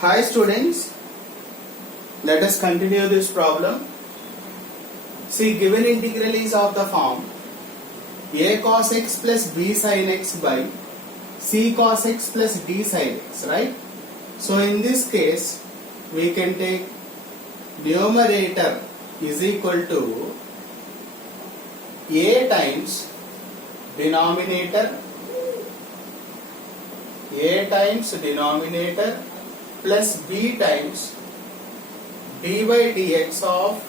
Hi students, let us continue this problem. See, given integral is of the form a cos x plus b sin x by c cos x plus d sin x, right? So in this case, we can take numerator is equal to a times denominator plus b times d by dx of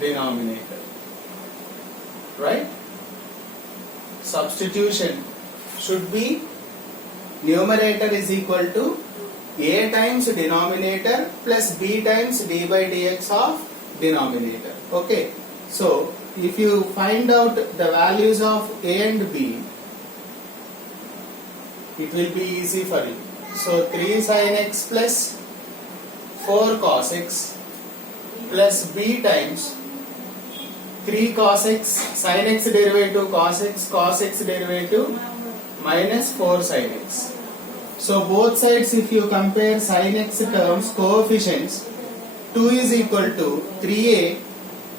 denominator, right? Substitution should be numerator is equal to a times denominator plus b times d by dx of denominator. Okay, so if you find out the values of a and b, it will be easy for you. So 3 sin x plus 4 cos x plus b times 3 cos x, sin x derivative cos x derivative minus 4 sin x. So both sides, if you compare sin x terms coefficients, 2 is equal to 3a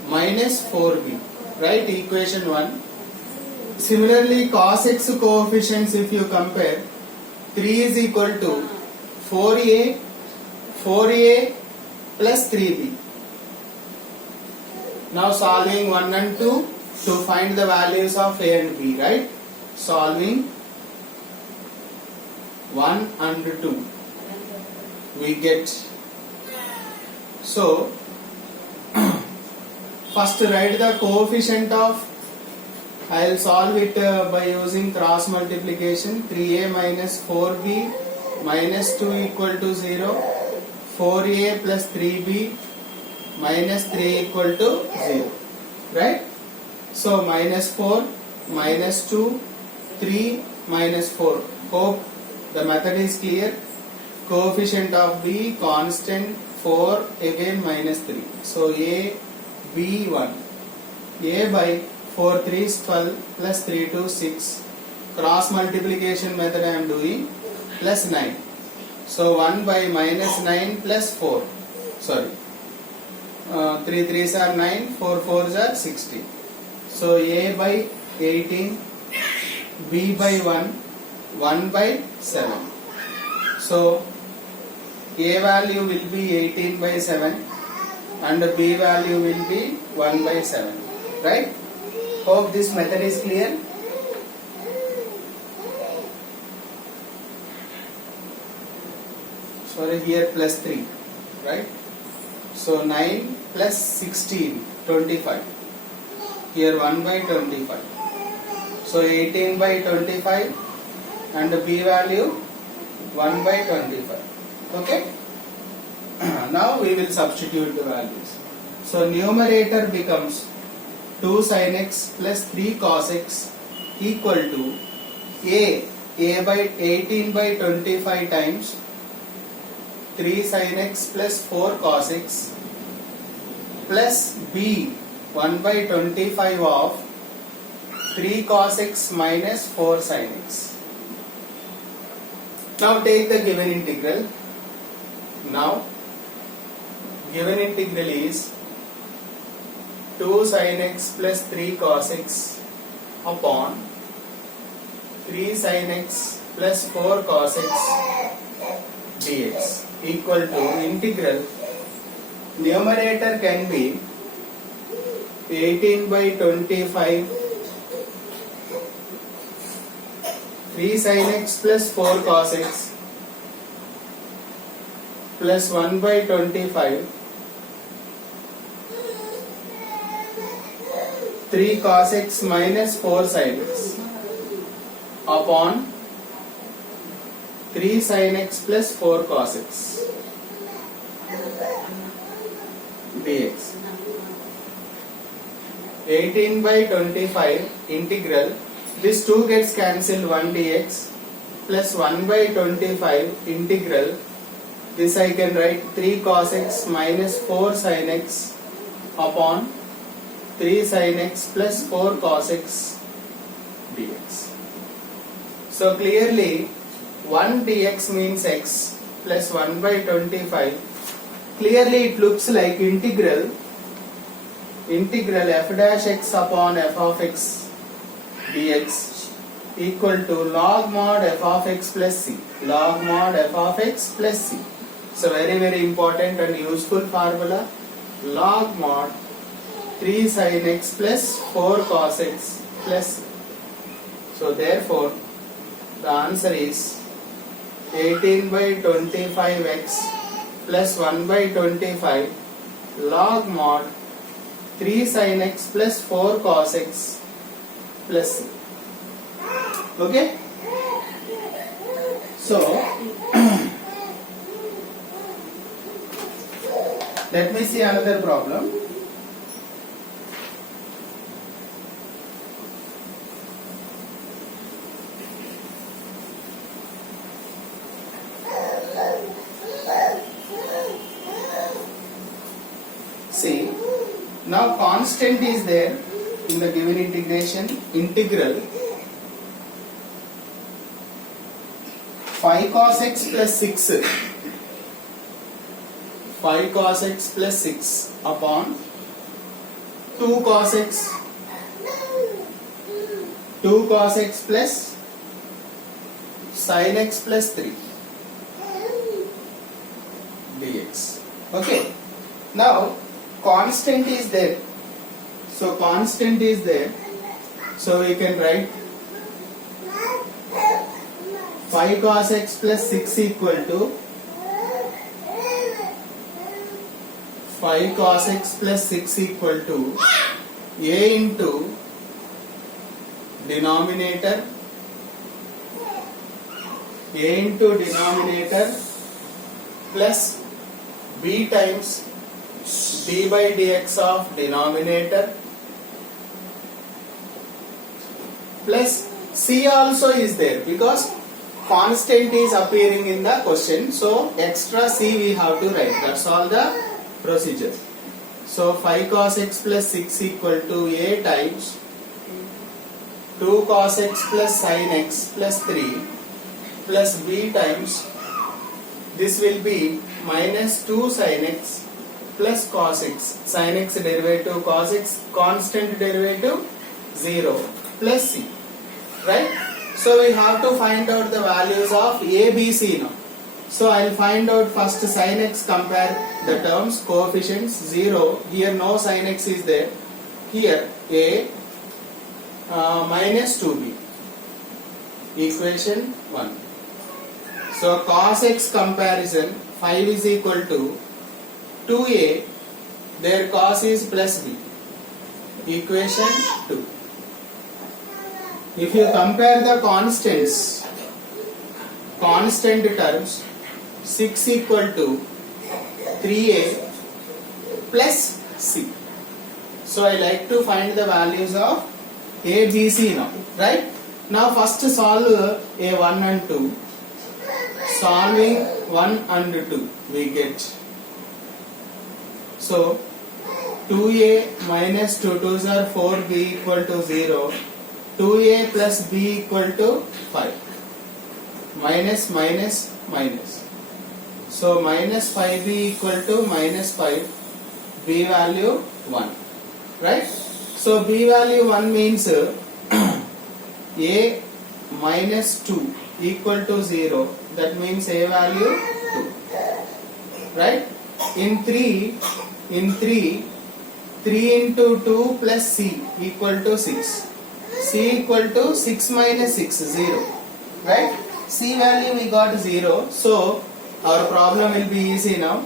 minus 4b, right? Equation 1. Similarly, cos x coefficients, if you compare, 3 is equal to 4a plus 3b. Now solving 1 and 2 to find the values of a and b, right? Solving 1 and 2 we get. So first write the coefficient of, I will solve it by using cross multiplication. 3a minus 4b minus 2 equal to 0, 4a plus 3b minus 3 equal to 0, right? So minus 4, minus 2, 3, minus 4. Hope the method is clear. Coefficient of b constant, 4 again minus 3. So a, b 1. A by 4 3 is 12 plus 3 2 6. Cross multiplication method I am doing, plus 9. So 1 by minus 9 plus 4. Sorry. 3 3s are 9, 4 4s are 16. So a by 18, b by 1, 1 by 7. So a value will be 18 by 7 and b value will be 1 by 7, right? Hope this method is clear. Sorry, here plus 3, right? So 9 plus 16, 25. Here 1 by 25. So 18 by 25 and the b value 1 by 25. Okay? Now we will substitute the values. So numerator becomes 2 sin x plus 3 cos x equal to a by 18 by 25 times 3 sin x plus 4 cos x plus b 1 by 25 of 3 cos x minus 4 sin x. Now take the given integral. Now given integral is 2 sin x plus 3 cos x upon 3 sin x plus 4 cos x dx equal to integral. Numerator can be 18 by 25 3 sin x plus 4 cos x plus 1 by 25 3 cos x minus 4 sin x upon 3 sin x plus 4 cos x dx. 18 by 25 integral, this 2 gets cancelled, 1 dx plus 1 by 25 integral, this I can write 3 cos x minus 4 sin x upon 3 sin x plus 4 cos x dx. So clearly 1 dx means x, plus 1 by 25. Clearly it looks like integral f dash x upon f of x dx equal to log mod f of x plus c. Log mod f of x plus c. So very important and useful formula. Log mod 3 sin x plus 4 cos x plus c. So therefore the answer is 18 by 25x plus 1 by 25 log mod 3 sin x plus 4 cos x plus c. Okay? So let me see another problem. See, now constant is there in the given integration. Integral 5 cos x plus 6 5 cos x plus 6 upon 2 cos x plus sin x plus 3 dx. Okay. Now constant is there. So constant is there. So we can write 5 cos x plus 6 equal to 5 cos x plus 6 equal to a into denominator plus b times d by dx of denominator plus c also is there because constant is appearing in the question, so extra c we have to write. That's all the procedure. So 5 cos x plus 6 equal to a times 2 cos x plus sin x plus 3 plus b times this will be minus 2 sin x plus cos x. Sin x derivative, cos x constant derivative 0 plus c. Right? So we have to find out the values of a, b, c now. So I will find out first sin x, compare the terms, coefficients 0. Here no sin x is there. Here a minus 2b. Equation 1. So cos x comparison 5 is equal to 2a, their cos is plus b. Equation 2. If you compare the constants, constant terms, 6 equal to 3a plus c. So I like to find the values of a, b, c now. Right? Now first solve a1 and 2. Solving 1 and 2 we get. So 2a minus 2 2s are 4b equal to 0. 2a plus b equal to 5. Minus minus minus. So minus 5b equal to minus 5. B value 1. Right? So b value 1 means a minus 2 equal to 0. That means a value 2. Right? In 3 into 2 plus c equal to 6. C equal to 6 minus 6, 0. Right? C value we got 0. So our problem will be easy now.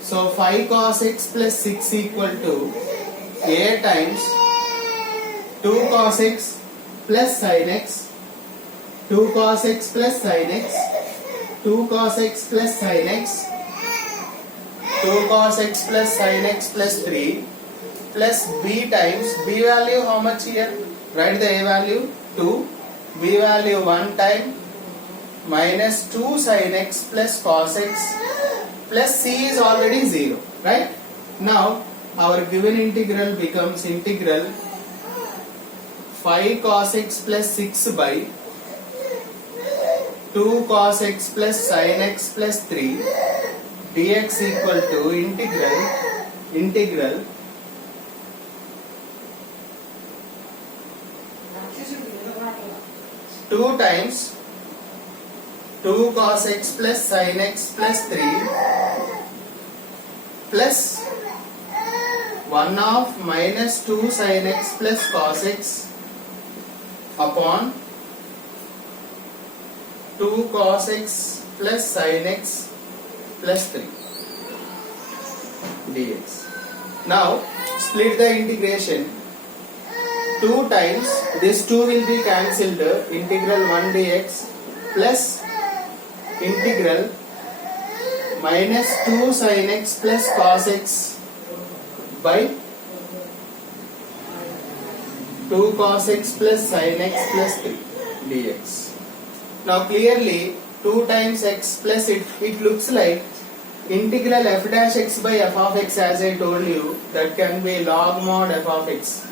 So 5 cos x plus 6 equal to a times 2 cos x plus sin x, 2 cos x plus sin x, 2 cos x plus sin x, 2 cos x plus sin x plus 3 plus b times b value how much here? Write the a value 2, b value 1 time minus 2 sin x plus cos x plus c is already 0. Right? Now our given integral becomes integral 5 cos x plus 6 by 2 cos x plus sin x plus 3 dx equal to integral 2 times 2 cos x plus sin x plus 3 plus 1 of minus 2 sin x plus cos x upon 2 cos x plus sin x plus 3 dx. Now split the integration. 2 times this 2 will be cancelled, integral 1 dx plus integral minus 2 sin x plus cos x by 2 cos x plus sin x plus 3 dx. Now clearly 2 times x plus it looks like integral f dash x by f of x, as I told you, that can be log mod f of x.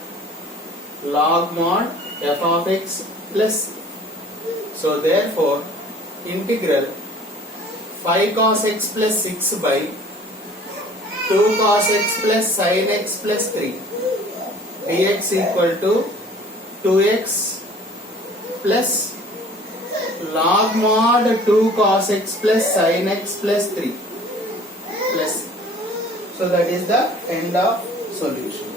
Log mod f of x plus. So therefore integral 5 cos x plus 6 by 2 cos x plus sin x plus 3 dx equal to 2x plus log mod 2 cos x plus sin x plus 3 plus. So that is the end of solution.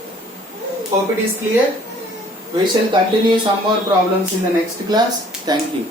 Hope it is clear. We shall continue some more problems in the next class. Thank you.